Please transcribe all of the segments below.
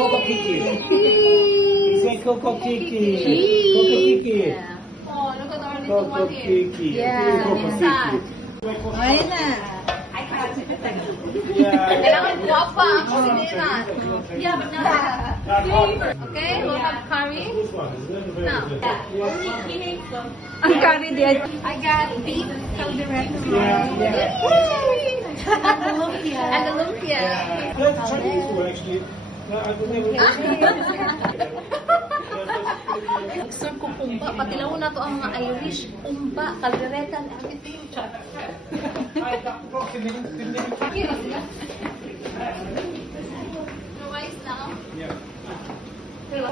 Coco Kiki. Cheese. He said Coco Kiki. Cheese. Coco Kiki. Yeah. Oh, look at our little Coco one here. Kiki. Yeah. Coco Inside. Kiki. Ayun na. Kailangan guwapa ang kusinera. Yeah, but now. Okay, we'll have curry. Now. Ang curry din. I got beef caldereta. Yeah. And the lumpia. The Chinese one actually. I've never. Sir ko kumba. Patilaw na to ang mga Irish. Kumba, caldereta, and everything. Rice now.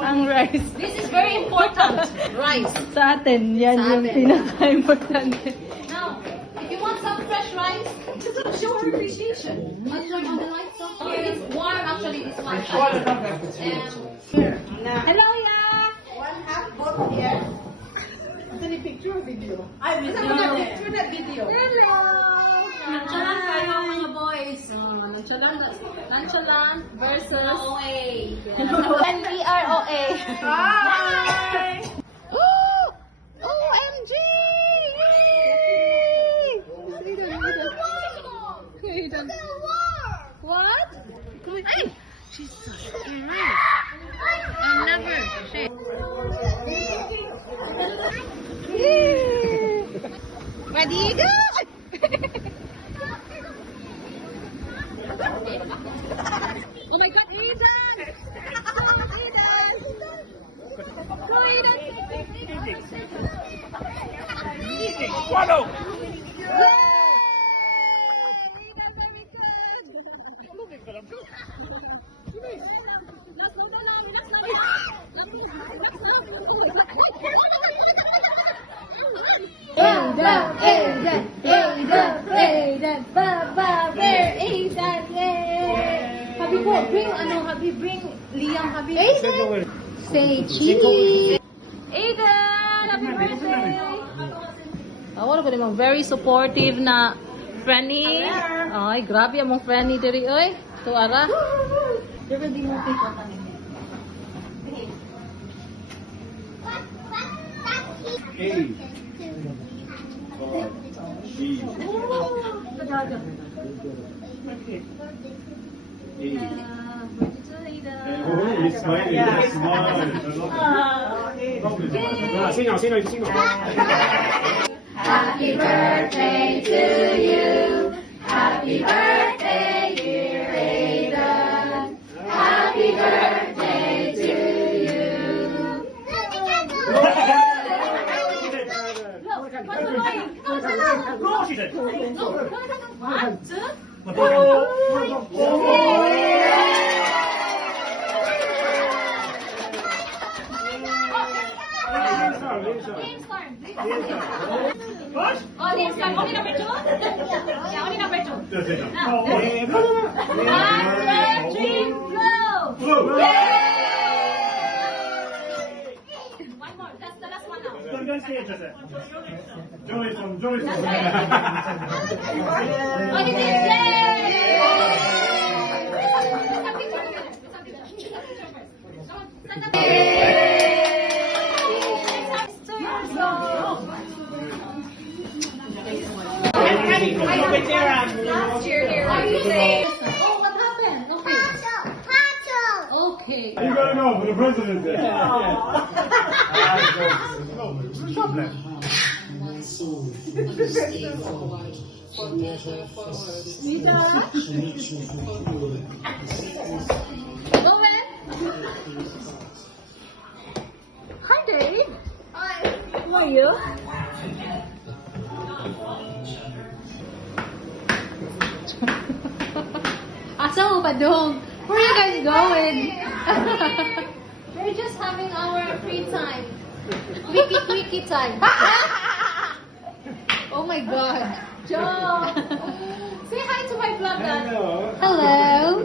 Ang rice. This is very important. Rice. Sa atin, yan Sa yung atin. pinaka-importante. Now, if you want some fresh rice, just show our appreciation. I'll turn on the lights. Oh, it's warm actually. This one. Hello, ya! One half both here. Ito ni picture or video? Ay, video. Picture na video. Hello. Nonchalant kayo mga boys. Nonchalant versus OA. And we are OA. Hi! OMG! What? Ay! She's so scary. I never. Ready, go! Oh my God, Eden! Go, Eden! Swallow. Yay! Eden, very good! Relax, no, relax lang. Relax lang. Aiden, Baba, where Aiden? Habi po, bring Habi, bring Liam, Habi. Aiden! Say cheese! Aiden, happy birthday! Wala pa namang very supportive na Franny. Ay, grabe among Franny diri, oy. Tuara. Diba di mo kita kanina? Hey. Cheese. Hey. Oh, he's smiling. He's smiling. Sing now, sing now, sing now. Happy birthday to you. Happy birthday, dear Aiden. Happy birthday to you. Oh, this one. Only number 2? Yeah, only number 2. One, red, green, blue. Yay! One more. That's the last one now. Joy. Oh, this is yay! Let's have picture together. Let's have picture Last year here. Oh, what happened? Okay. You gotta go for the president then. Go in. Hi, Dave. Hi. How are you? Asa mo pa dong? Where are you guys going? We're just having our free time. Quickie time. Oh my God. Joe. Say hi to my vlog, Dad. Hello. Hello.